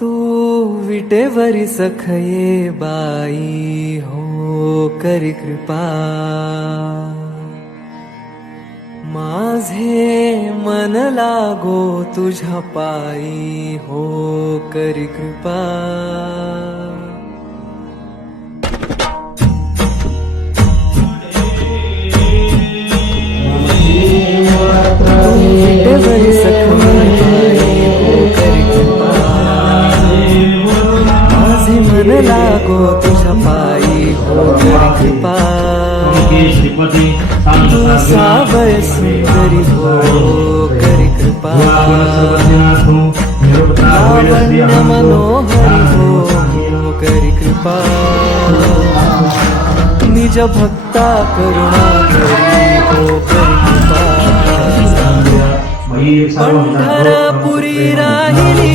तू विटेवरी सखये बाई हो करी कृपा. माझे मन लागो तुझ्या पायी हो करी कृपा. विटेवरी लागो तुझ्या पायी हो करी कृपा। तू सावय सुंदरी हो करी कृपा मनोहरी हो करी कृपा। निज भक्ता करुणा करी हो करी कृपा पंढरपुरी राहिली।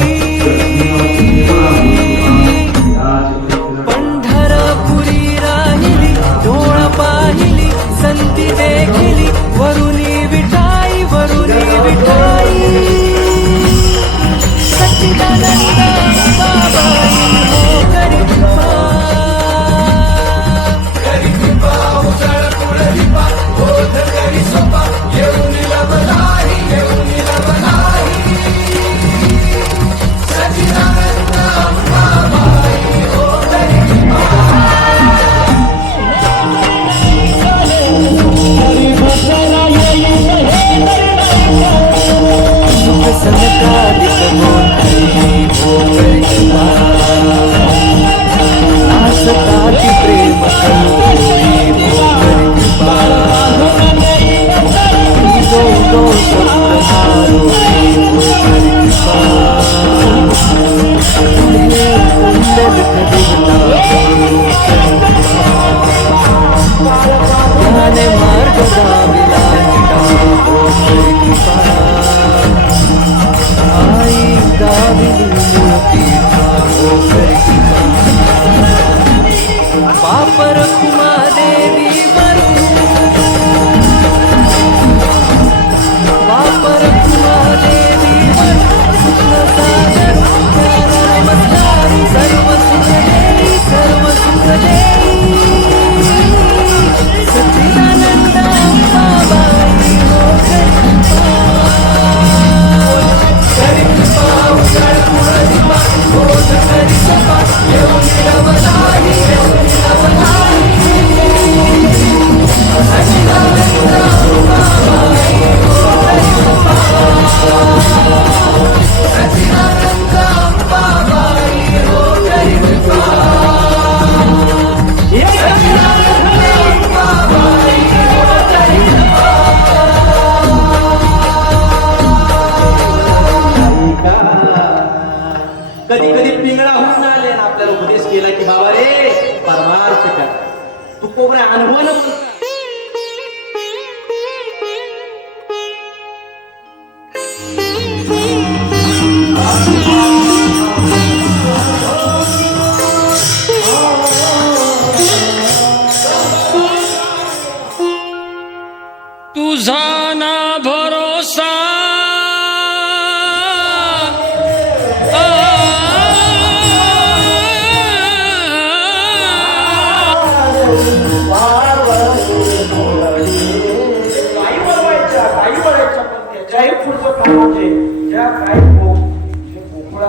पुढचं काम म्हणजे ज्या काही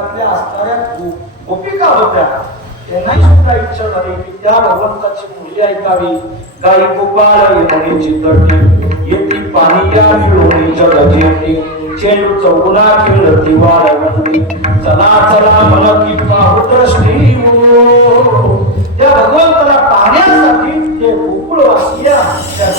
घरातल्या असणाऱ्या गोपिका होत्या. त्यांनाही सुद्धा इच्छा झाली की त्या भगवंताची मूल्य ऐकावी. गाई गोपाळ पाणी चला चला की हो. त्या भगवंताला पाहण्यासाठी ते गोकुळ असल्या त्या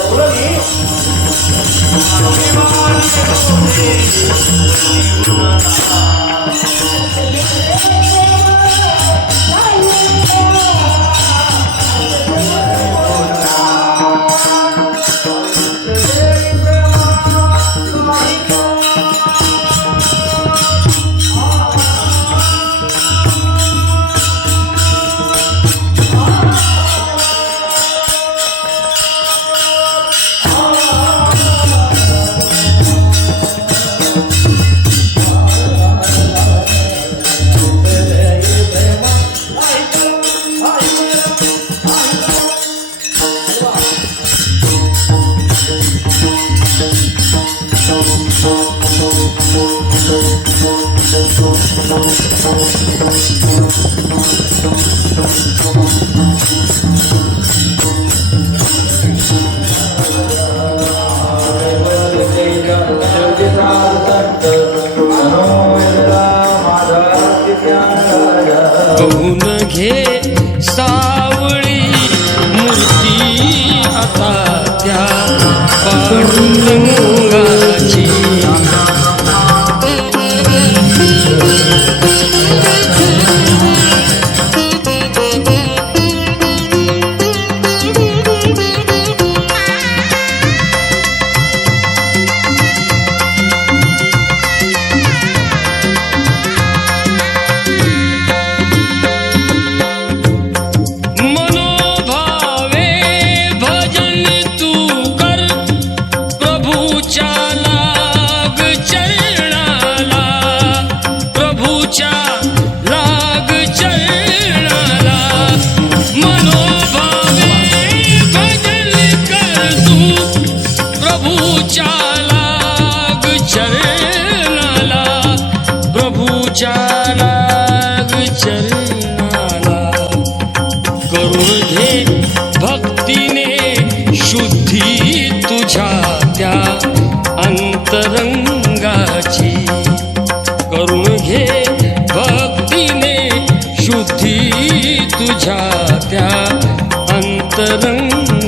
ಲಿಂಗ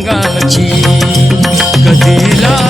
रंगाची कधीला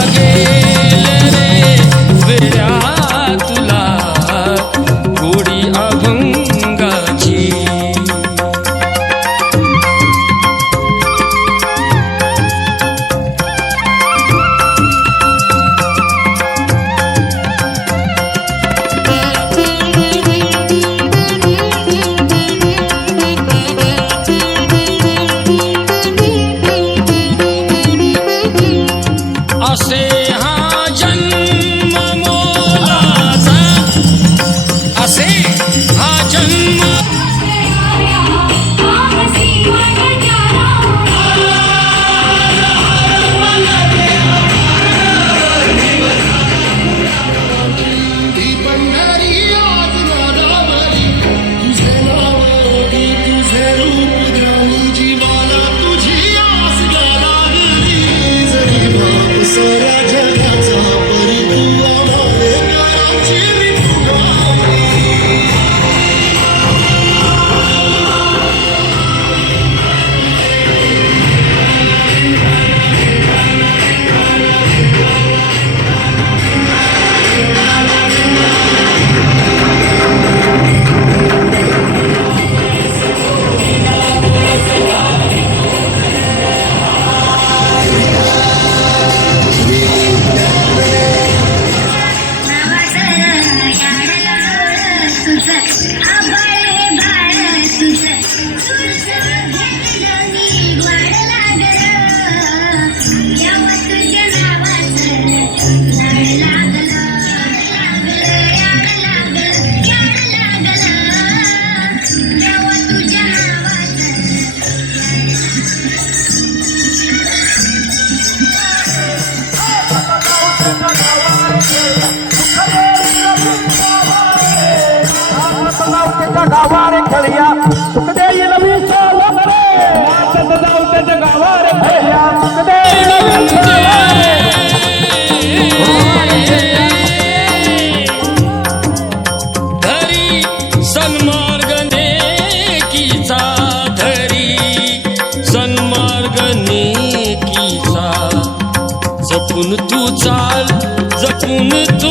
जपून तू चाल जपून तू